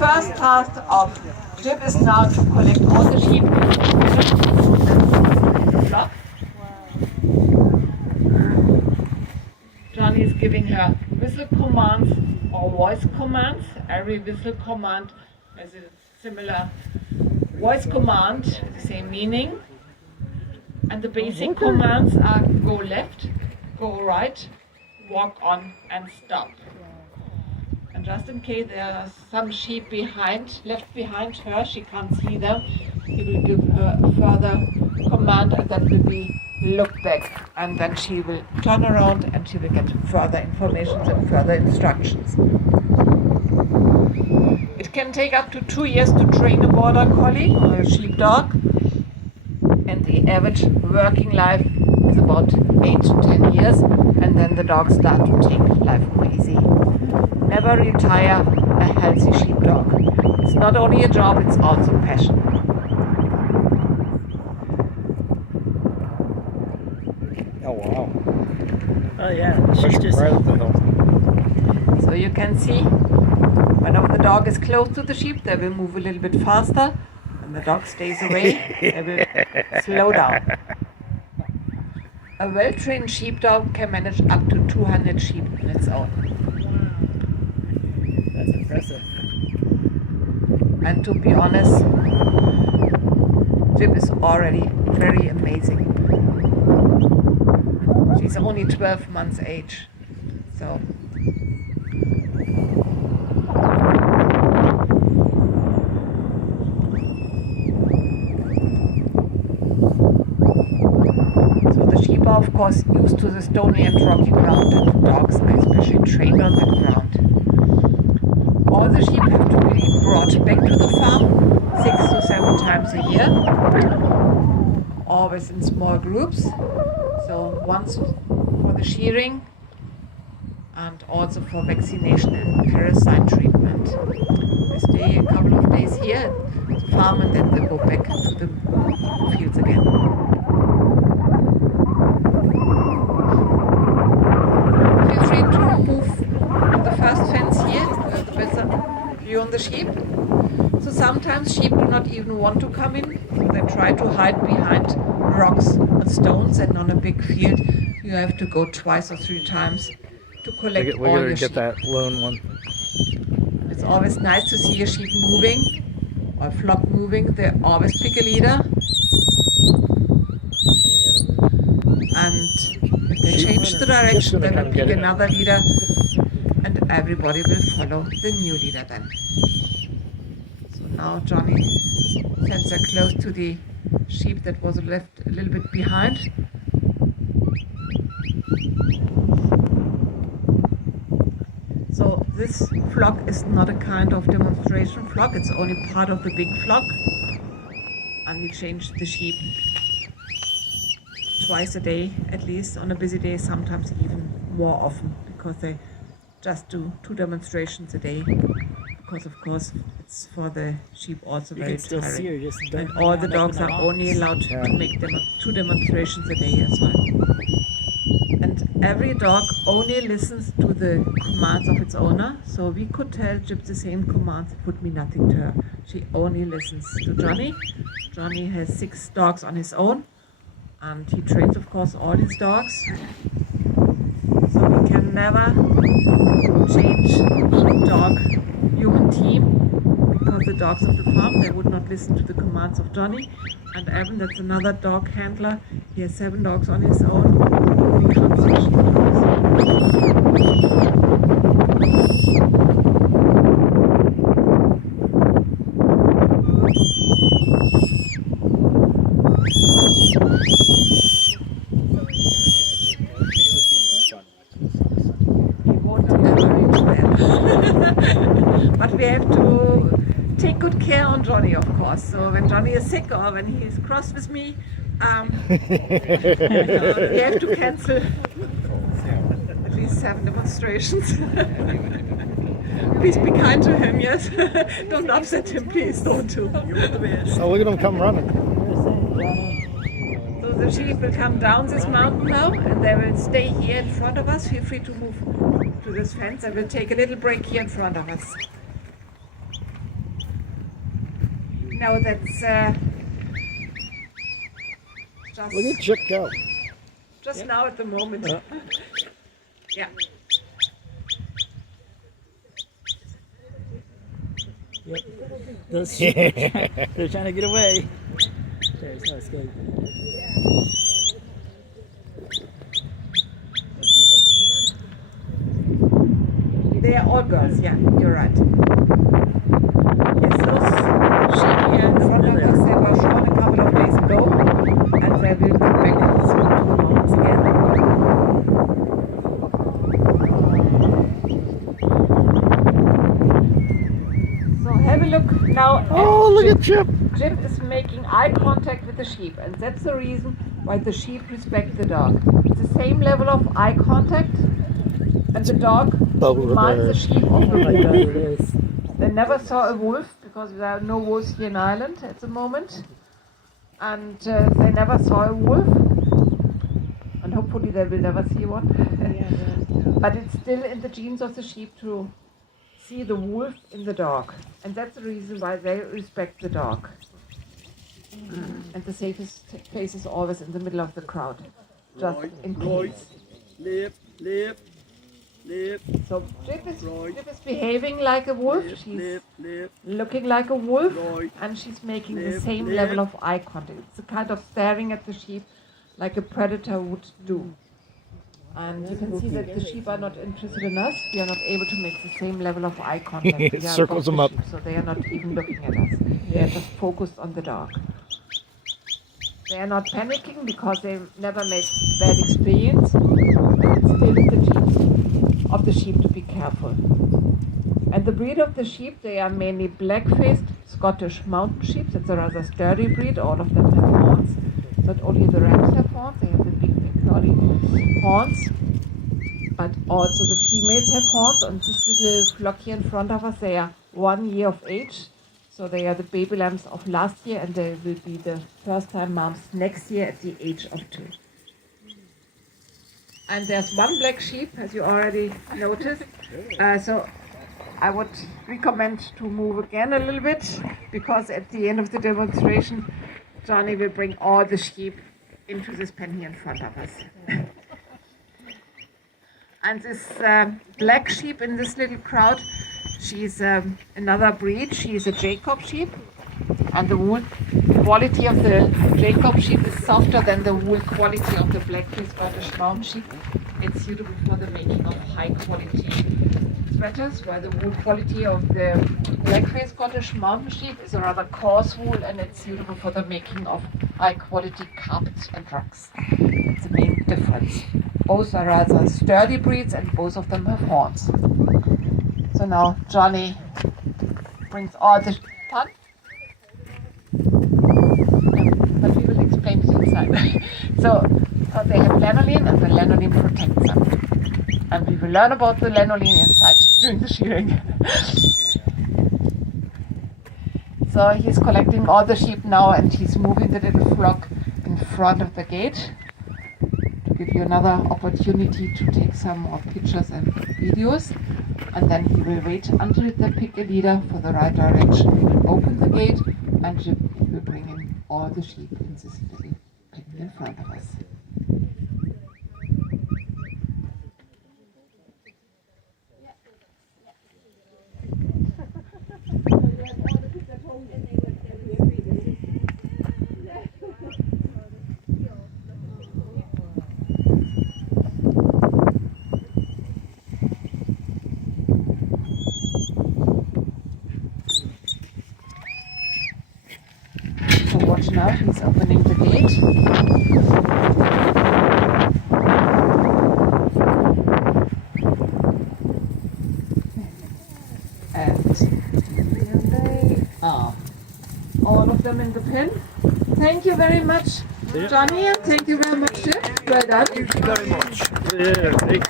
first task of Jib is now to collect all the sheep in the flock. Johnny is giving her whistle commands or voice commands. Every whistle command has a similar voice command, the same meaning. And the basic commands are go left, go right, walk on and stop. And just in case there are some sheep left behind her, she can't see them, he will give her a further command, and that will be look back. And then she will turn around and she will get further information and further instructions. It can take up to 2 years to train a border collie or a sheepdog. And the average working life is about 8 to 10 years, and then the dogs start to take life more easy. Never retire a healthy sheepdog. It's not only a job, it's also passion. Oh wow. Oh yeah, she's just... So you can see, whenever the dog is close to the sheep, they will move a little bit faster. When the dog stays away, they will slow down. A well-trained sheepdog can manage up to 200 sheep on its own. That's impressive. And to be honest, Jib is already very amazing. She's only 12 months age, so. Of course, used to the stony and rocky ground, and dogs are especially trained on that ground. All the sheep have to be brought back to the farm 6 to 7 times a year, always in small groups. So once for the shearing and also for vaccination and parasite treatment. They stay a couple of days here at the farm and then they go back to the fields again. On the sheep. So sometimes sheep do not even want to come in. They try to hide behind rocks and stones, and on a big field you have to go 2 or 3 times to collect all your sheep. Get that lone one. It's always nice to see a sheep moving or a flock moving. They always pick a leader. And if they change the direction, they will pick another leader. And everybody will follow the new leader then. So now Johnny sends her close to the sheep that was left a little bit behind. So this flock is not a kind of demonstration flock, it's only part of the big flock. And we change the sheep twice a day at least, on a busy day, sometimes even more often, because they just do 2 demonstrations a day, because of course it's for the sheep also very tiring. And all the dogs are only allowed to make 2 demonstrations a day as well. And every dog only listens to the commands of its owner, so we could tell Jib the same commands, it would mean nothing to her. She only listens to Johnny. Johnny has 6 dogs on his own, and he trains of course all his dogs. So we can never change dog-human team, because the dogs of the farm, they would not listen to the commands of Johnny. And Evan, that's another dog handler, he has 7 dogs on his own. We can't switch But we have to take good care on Johnny, of course. So when Johnny is sick or when he is cross with me, we have to cancel at least 7 demonstrations. Please be kind to him, yes? Don't upset him, please, don't do. Oh, look at him come running. So the sheep will come down this mountain now, and they will stay here in front of us. Feel free to move to this fence, and we'll take a little break here in front of us. know that's just, Look at Chip go. just now at the moment. Yeah. Yeah. Yep. Those sheep they're trying to get away. Okay, it's not escape. They are all girls, yeah, you're right. Yes, those sheep here in front of us, they were shown a couple of days ago, and they will come back soon to the mountains again. So have a look now. Oh, look at Chip. Chip is making eye contact with the sheep, and that's the reason why the sheep respect the dog. It's the same level of eye contact, and the dog reminds the sheep of the Oh my God, it wolf. is. They never saw a wolf because there are no wolves here in Ireland at the moment, and they never saw a wolf, and hopefully they will never see one. But it's still in the genes of the sheep to see the wolf in the dog, and that's the reason why they respect the dog. And the safest place is always in the middle of the crowd, just in case. Lip. So Jip is behaving like a wolf. She's looking like a wolf, and she's making the same level of eye contact. It's a kind of staring at the sheep like a predator would do. And you can see that the sheep are not interested in us. We are not able to make the same level of eye contact. We are Circles above them the up. sheep, so they are not even looking at us. They are just focused on the dog. They are not panicking because they never made bad experience. It's still in the genes of the sheep to be careful. And the breed of the sheep, they are mainly black-faced Scottish mountain sheep. It's a rather sturdy breed. All of them have horns. Not only the rams have horns, they have the big curly horns, but also the females have horns. And this little flock here in front of us, they are 1 year of age. So they are the baby lambs of last year, and they will be the first-time moms next year at the age of 2. And there's one black sheep, as you already noticed. So I would recommend to move again a little bit, because at the end of the demonstration, Johnny will bring all the sheep into this pen here in front of us. And this black sheep in this little crowd, she's another breed. She is a Jacob sheep, and the wool quality of the Jacob sheep is softer than the wool quality of the black-faced Scottish mountain sheep. It's suitable for the making of high-quality sweaters, while the wool quality of the black-faced Scottish mountain sheep is a rather coarse wool, and it's suitable for the making of high-quality carpets and rugs. That's the main difference. Both are rather sturdy breeds, and both of them have horns. So now Johnny brings all the pun. But we will explain it inside. So they have lanolin, and the lanolin protects them. And we will learn about the lanolin inside during the shearing. So he's collecting all the sheep now, and he's moving the little flock in front of the gate to give you another opportunity to take some more pictures and videos. And then he will wait until they pick a leader for the right direction. He will open the gate, and he will bring in all the sheep in this little pen in front of us. So watch now, he's opening the gate. And here they are. All of them in the pen. Thank you very much, Johnny, and thank you very much, Chip. Well done. Thank you very much. Yeah, thank you.